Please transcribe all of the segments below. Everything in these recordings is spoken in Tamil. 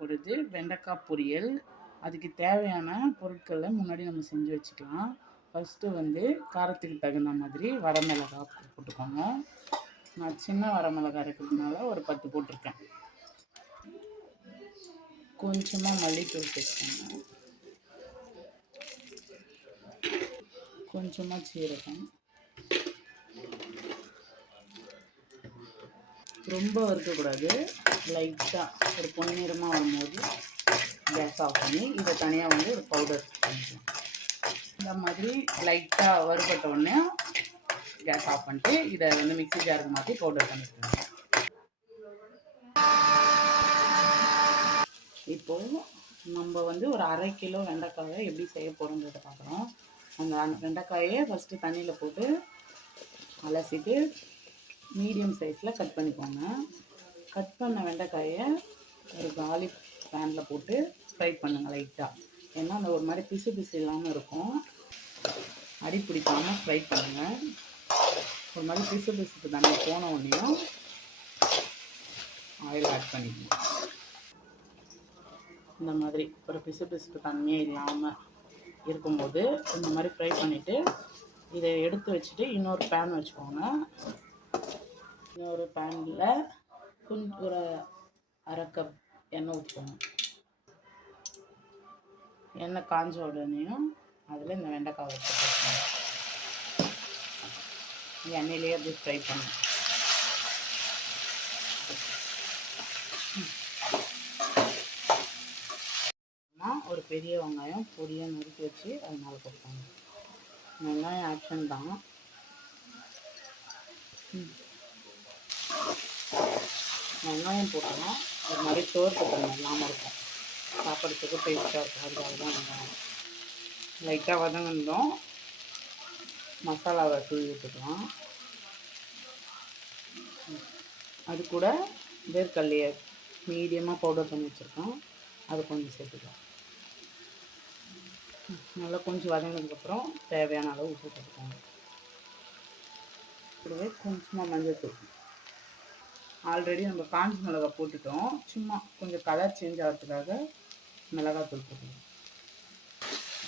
போகிறது வெண்டைக்காய் பொரியல். அதுக்கு தேவையான பொருட்களை முன்னாடி நம்ம செஞ்சு வச்சுக்கலாம். ஃபஸ்ட்டு வந்து காரத்துக்கு தகுந்த மாதிரி வரமிளகாய் போட்டுக்கோங்க. நான் சின்ன வரமிளகாய் இருக்கிறதுனால ஒரு 10 போட்டிருக்கேன். கொஞ்சமாக மல்லித்தூள் சேர்த்துக்கோங்க. கொஞ்சமாக சீரகம். ரொம்ப வறுக்கக்கூடாது, லைட்டாக ஒரு பொன்னிறமாக வரும்போது கேஸ் ஆஃப் பண்ணி இதை தனியாக வந்து ஒரு பவுடர் பண்ணிக்கலாம். இந்த மாதிரி லைட்டாக வறுபட்ட உடனே கேஸ் ஆஃப் பண்ணிட்டு இதை வந்து மிக்ஸி ஜாருக்கு மாற்றி பவுடர் பண்ணிக்கலாம். இப்போது நம்ம வந்து ஒரு 1/2 கிலோ வெண்டைக்காயை எப்படி செய்ய போகிறோங்கிறத பார்க்குறோம். அந்த வெண்டைக்காயை ஃபஸ்ட்டு தண்ணியில் போட்டு அலசிட்டு மீடியம் சைஸில் கட் பண்ணிக்கோங்க. கட் பண்ண வெண்டைக்காயை ஒரு காலி பேனில் போட்டு ஃப்ரை பண்ணுங்கள் லைட்டாக. ஏன்னா அந்த ஒரு மாதிரி பிசு பிசு இல்லாமல் இருக்கும். அடி பிடிக்காமல் ஃப்ரை பண்ணுங்கள். ஒரு மாதிரி பிசு பிசுக்கு தண்ணி போன உடனேயும் ஆயில் ஆட் பண்ணிக்கணும். இந்த மாதிரி ஒரு பிசு பிசுக்கு தண்ணியே இல்லாமல் இருக்கும்போது இந்த மாதிரி ஃப்ரை பண்ணிவிட்டு இதை எடுத்து வச்சுட்டு இன்னொரு பேன் வச்சுக்கோங்க. இன்னொரு பேனில் கொஞ்சம் ஒரு 1/2 கப் எண்ணெய் ஊற்றுக்கோங்க. எண்ணெய் காஞ்ச உடனேயும் அதில் இந்த வெண்டைக்காய் வச்சு போட்டுக்கோங்க. எண்ணெயிலேயே அப்படி ஃப்ரை பண்ணுங்க. ஒரு பெரிய வெங்காயம் பொடியாக நறுக்கி வச்சு அது மேலே போட்டுக்கோங்க. வெங்காயம் ஆக்ஷன் தான். வெங்காயம் போட்டோம்னா ஒரு மாதிரி சோர்த்து தன்மை இல்லாமல் இருக்கும், சாப்பிட்றதுக்கு டேஸ்ட்டாக இருக்கும். அதுக்காக தான் வெங்காயம் லைட்டாக வதங்கினதும் மசாலாவை தூவி விட்டுக்கலாம். அது கூட வேர்க்கடலையை மீடியமாக பவுடர் பண்ணி வச்சுருக்கோம், அது கொஞ்சம் சேர்த்துக்கலாம். நல்லா கொஞ்சம் வதங்கினதுக்கப்புறம் தேவையான அளவு உப்பு போட்டுக்கோங்க. கூடவே கொஞ்சமாக மஞ்சள்தூள். ஆல்ரெடி நம்ம காஞ்ச மிளகாய் போட்டுட்டோம், சும்மா கொஞ்சம் கலர் சேஞ்ச் ஆகிறதுக்காக மிளகாத்தூள் போட்டுக்கலாம்.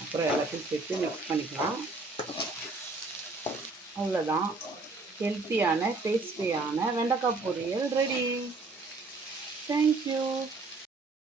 அப்புறம் எல்லாத்தையும் சேர்த்து மிக்ஸ் பண்ணிக்கலாம். அவ்வளோதான், ஹெல்த்தியான டேஸ்டியான வெண்டைக்காய் பொரியல் ரெடி. தேங்க்யூ.